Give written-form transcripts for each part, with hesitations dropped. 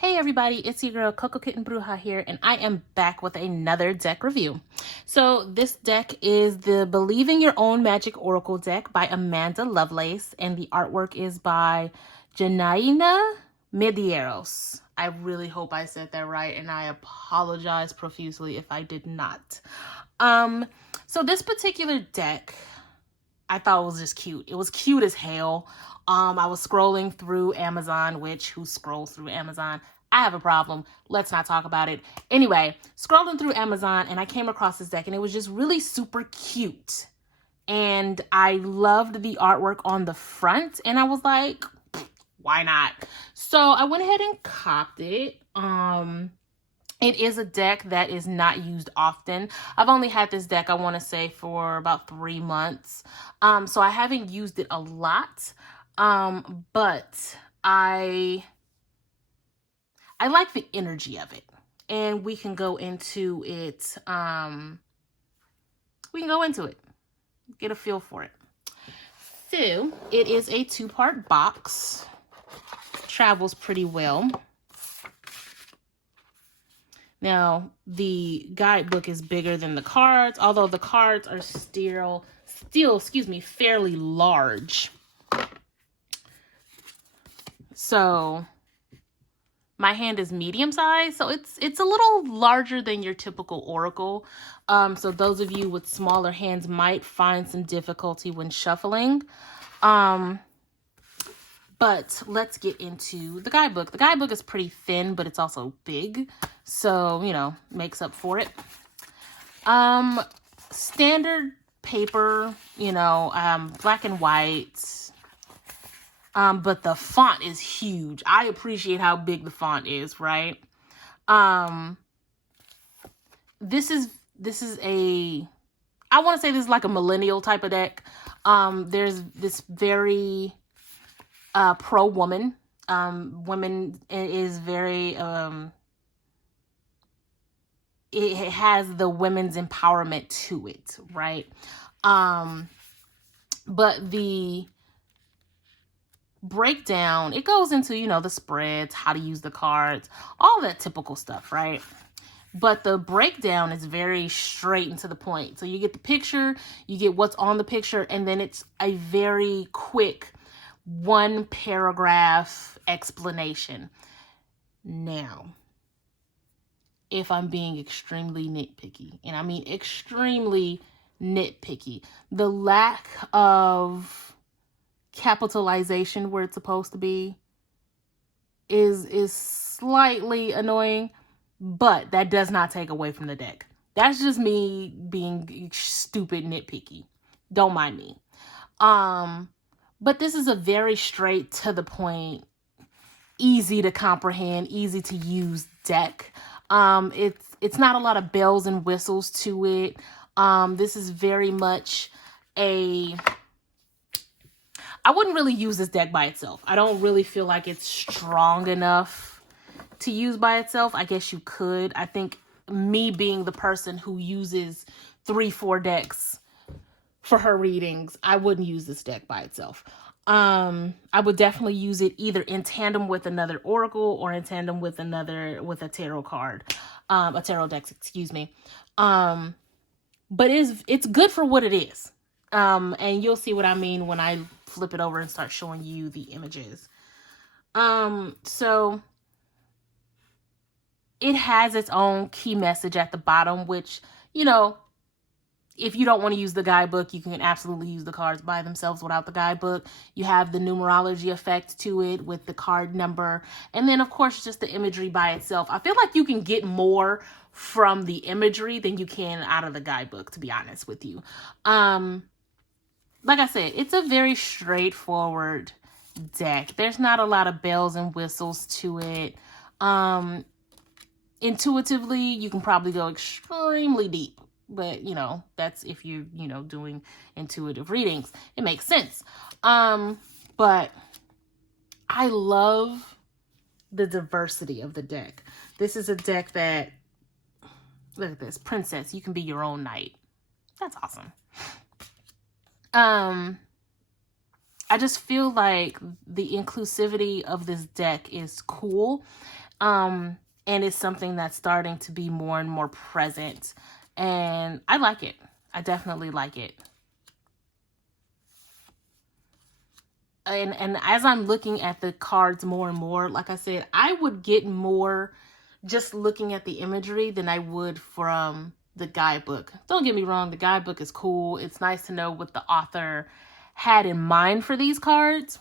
Hey everybody, it's your girl Coco Kitten Bruja here, and I am back with another deck review. So this deck is the Believing Your Own Magic Oracle deck by Amanda Lovelace, and the artwork is by Janaina Medeiros. I really hope I said that right, and I apologize profusely if I did not. So this particular deck, I thought was just cute. It was cute as hell. I was scrolling through Amazon, which who scrolls through Amazon? I have a problem. Let's not talk about it. Anyway, scrolling through Amazon and I came across this deck and it was just really super cute. And I loved the artwork on the front and I was like, why not? So I went ahead and copped it. It is a deck that is not used often. I've only had this deck, I want to say, for about 3 months. So I haven't used it a lot. But I like the energy of it. And we can go into it. Get a feel for it. So it is a 2-part box. Travels pretty well. Now, the guidebook is bigger than the cards, although the cards are still, fairly large. So, my hand is medium size, so it's a little larger than your typical oracle. So those of you with smaller hands might find some difficulty when shuffling. But let's get into the guidebook. The guidebook is pretty thin, but it's also big. So, makes up for it. Standard paper, black and white. But the font is huge. I appreciate how big the font is, right? This is I want to say this is like a millennial type of deck. There's this very pro-woman. Women is very, it has the women's empowerment to it, right? But the breakdown, it goes into, the spreads, how to use the cards, all that typical stuff, right? But the breakdown is very straight and to the point. So you get the picture, you get what's on the picture, and then it's a very quick 1-paragraph explanation. Now, if I'm being extremely nitpicky, and I mean extremely nitpicky, the lack of capitalization where it's supposed to be is slightly annoying, but that does not take away from the deck. That's just me being stupid nitpicky. Don't mind me. But this is a very straight to the point, easy to comprehend, easy to use deck. It's not a lot of bells and whistles to it. This is very much I wouldn't really use this deck by itself. I don't really feel like it's strong enough to use by itself. I guess you could. I think me being the person who uses 3-4 decks for her readings, I wouldn't use this deck by itself. I would definitely use it either in tandem with another oracle or in tandem with a tarot card, a tarot deck, excuse me. But it's good for what it is. And you'll see what I mean when I flip it over and start showing you the images. So it has its own key message at the bottom, which, if you don't want to use the guidebook, you can absolutely use the cards by themselves without the guidebook. You have the numerology effect to it with the card number. And then, of course, just the imagery by itself. I feel like you can get more from the imagery than you can out of the guidebook, to be honest with you. Like I said, it's a very straightforward deck. There's not a lot of bells and whistles to it. Intuitively, you can probably go extremely deep. But, that's if you're, doing intuitive readings. It makes sense. But I love the diversity of the deck. This is a deck that, look at this, princess, you can be your own knight. That's awesome. I just feel like the inclusivity of this deck is cool. And it's something that's starting to be more and more present. And I like it. I definitely like it. And as I'm looking at the cards more and more, like I said, I would get more just looking at the imagery than I would from the guidebook. Don't get me wrong, the guidebook is cool. It's nice to know what the author had in mind for these cards.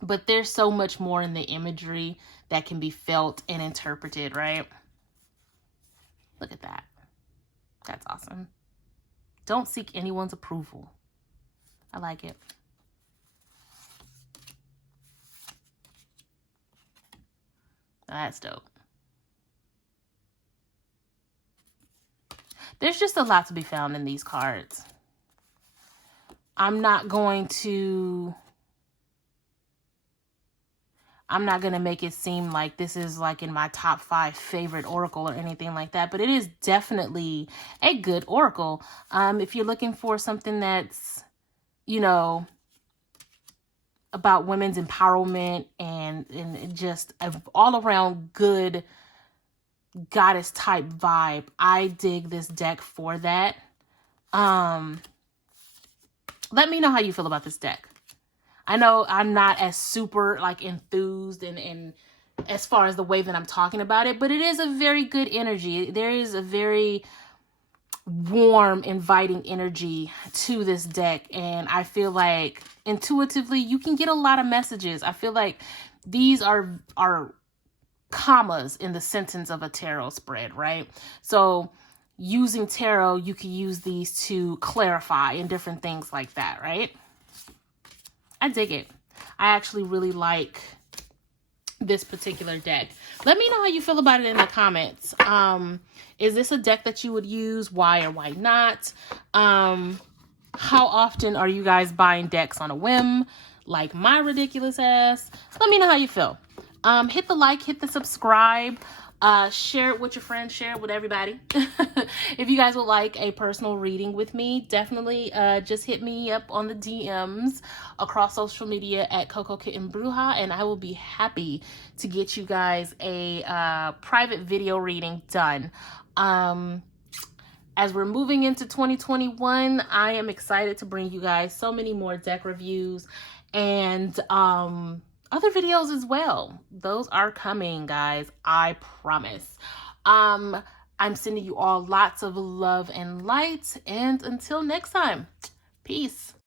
But there's so much more in the imagery that can be felt and interpreted, right? Look at that. That's awesome. Don't seek anyone's approval. I like it. That's dope. There's just a lot to be found in these cards. I'm not going to make it seem like this is like in my top 5 favorite oracle or anything like that, but it is definitely a good oracle. If you're looking for something that's, you know, about women's empowerment and just an all around good goddess type vibe, I dig this deck for that. Let me know how you feel about this deck. I know I'm not as super like enthused and as far as the way that I'm talking about it, but it is a very good energy. There is a very warm, inviting energy to this deck, and I feel like intuitively you can get a lot of messages. I feel like these are commas in the sentence of a tarot spread, right? So using tarot, you can use these to clarify and different things like that, right? I dig it. I actually really like this particular deck. Let me know how you feel about it in the comments. Is this a deck that you would use? Why or why not? How often are you guys buying decks on a whim, like my ridiculous ass? Let me know how you feel. Hit the like, hit the subscribe, share it with your friends, share it with everybody. If you guys would like a personal reading with me, definitely just hit me up on the DMs across social media at Coco Kitten Bruja, and I will be happy to get you guys a private video reading done. As we're moving into 2021, I am excited to bring you guys so many more deck reviews and other videos as well. Those are coming, guys. I promise. I'm sending you all lots of love and light, and until next time, peace.